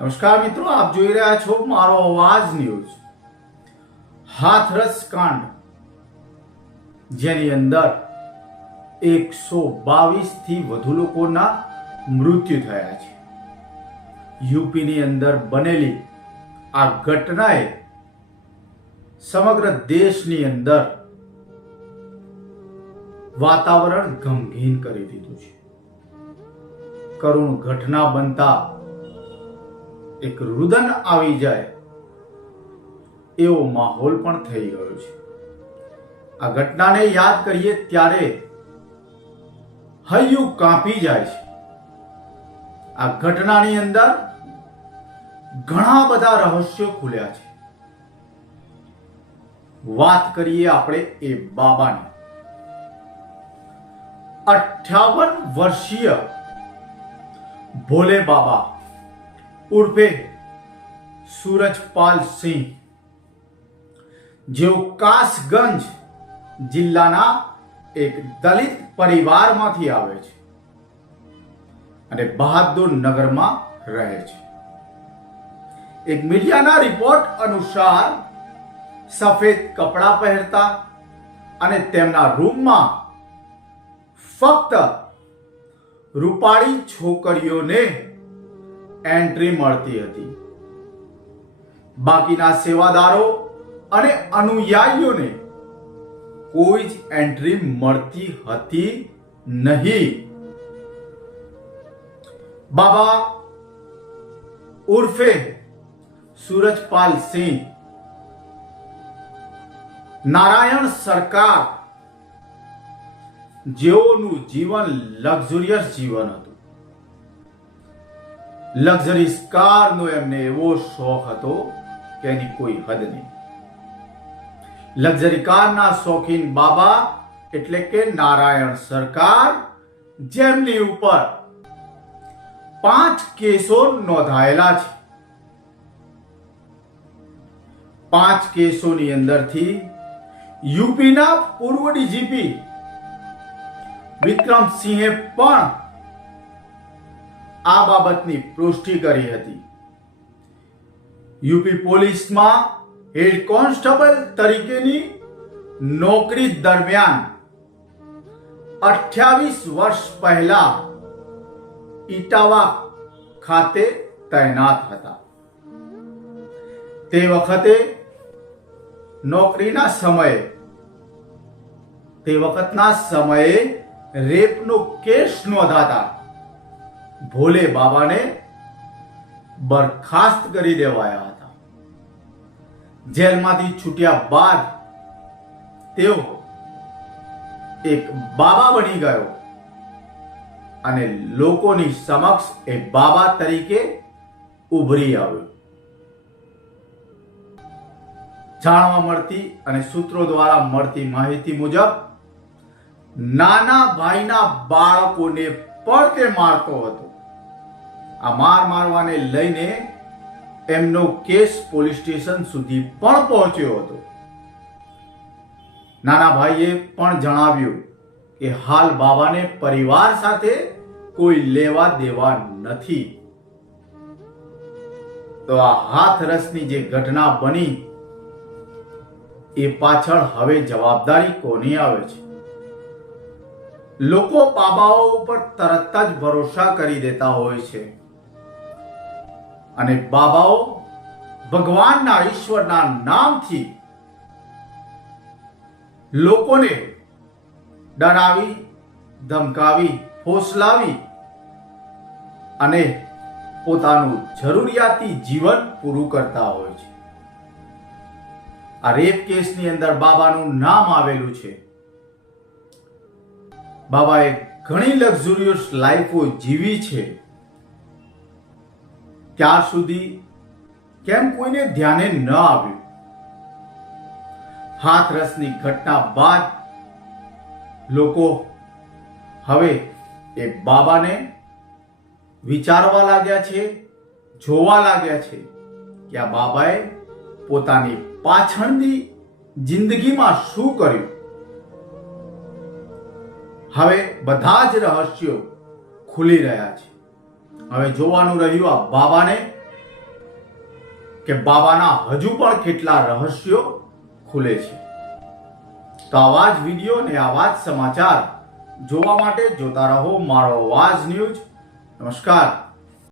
નમસ્કાર મિત્રો, આપ જોઈ રહ્યા છો મારો અવાજ ન્યૂઝ. હાથરસ કાંડ. જેની અંદર એકસો બાવીસથી વધુ લોકોના મૃત્યુ થયા છે. યુપીની અંદર બનેલી આ ઘટનાએ સમગ્ર દેશની અંદર વાતાવરણ ગમગીન કરી દીધું છે. કરુણ ઘટના બનતા એક રુદન આવી જાય, એવો માહોલ પણ થઈ ગયો છે. આ ઘટનાને યાદ કરીએ ત્યારે હૈયું કાપી જાય છે. આ ઘટનાની અંદર ઘણા બધા રહસ્યો ખુલ્યા છે. વાત કરીએ આપણે એ બાબાની. અઠ્યાવન વર્ષીય ભોલે બાબા ઉર્ફે સૂરજપાલ સિંહ. જેઓ કાસગંજ જિલ્લાના એક દલિત પરિવારમાંથી આવે છે અને બહાદુર નગરમાં રહે છે. એક મીડિયાના રિપોર્ટ અનુસાર સફેદ કપડાં પહેરતા અને તેમના રૂમમાં ફક્ત રૂપાળી છોકરીઓને એન્ટ્રી મળતી હતી. બાકીના સેવાદારો અને અનુયાયીઓને કોઈ જ એન્ટ્રી મળતી હતી નહીં. બાબા ઉર્ફે સૂરજપાલ સિંહ, નારાયણ સરકાર, જેઓનું જીવન લક્ઝુરિયસ જીવન હતું. લક્ઝરીસ કારનો એમને એવો શોખ હતો કે એની કોઈ હદ નહીં. લક્ઝરી કારના શોખીન બાબા એટલે કે નારાયણ સરકાર જેમની ઉપર પાંચ કેસો નોંધાયેલા છે. પાંચ કેસોની અંદરથી યુપીના પૂર્વ ડીજીપી વિક્રમસિંહે પણ આ બાબતની પુષ્ટિ કરી હતી. યુપી પોલીસમાં હેડ કોન્સ્ટેબલ તરીકેની નોકરી દરમિયાન અઠ્યાવીસ વર્ષ પહેલા ઇટાવા ખાતે તૈનાત હતા. તે વખતે નોકરીના સમયે, તે વખતના સમયે રેપનો કેસ નોંધાતા ભોલે બાબાને બરખાસ્ત કરી દેવાયા હતા. જેલમાંથી છૂટ્યા બાદ તેઓ એક બાબા બની ગયો અને લોકોની સમક્ષ એ બાબા તરીકે ઉભરી આવ્યો. જાણવા મળતી અને સૂત્રો દ્વારા મળતી માહિતી મુજબ નાના ભાઈના બાળકોને પણ તે મારતો હતો. આ માર મારવાને લઈને એમનો કેસ પોલીસ સ્ટેશન સુધી પણ પહોંચ્યો હતો. નાના ભાઈએ પણ જણાવ્યું કે હાલ બાબાને પરિવાર સાથે કોઈ લેવા દેવા નથી. તો આ હાથરસની જે ઘટના બની, એ પાછળ હવે જવાબદારી કોની આવે છે? લોકો બાબાઓ ઉપર તરત જ ભરોસા કરી દેતા હોય છે. અને બાબાઓ ભગવાનના ઈશ્વરના નામથી લોકોને ડરાવી, ધમકાવી, ફોસલાવી અને પોતાનું જરૂરિયાતી જીવન પૂરું કરતા હોય છે. આ રેપ કેસની અંદર બાબાનું નામ આવેલું છે. બાબાએ ઘણી લક્ઝુરિયસ લાઈફો જીવી છે. ક્યાં સુધી? કેમ કોઈને ધ્યાને ન આવ્યું? હાથરસની ઘટના બાદ લોકો હવે એ બાબાને વિચારવા લાગ્યા છે, જોવા લાગ્યા છે કે આ બાબાએ પોતાની પાછળની જિંદગીમાં શું કર્યું? હવે બધા જ રહસ્યો ખુલી રહ્યા છે. હવે જોવાનું રહ્યું આ બાબાને કે બાબાના હજુ પણ કેટલા રહસ્યો ખુલે છે. તો આવા જ વીડિયો ને આવા જ સમાચાર જોવા માટે જોતા રહો મારો અવાજ ન્યૂઝ. નમસ્કાર.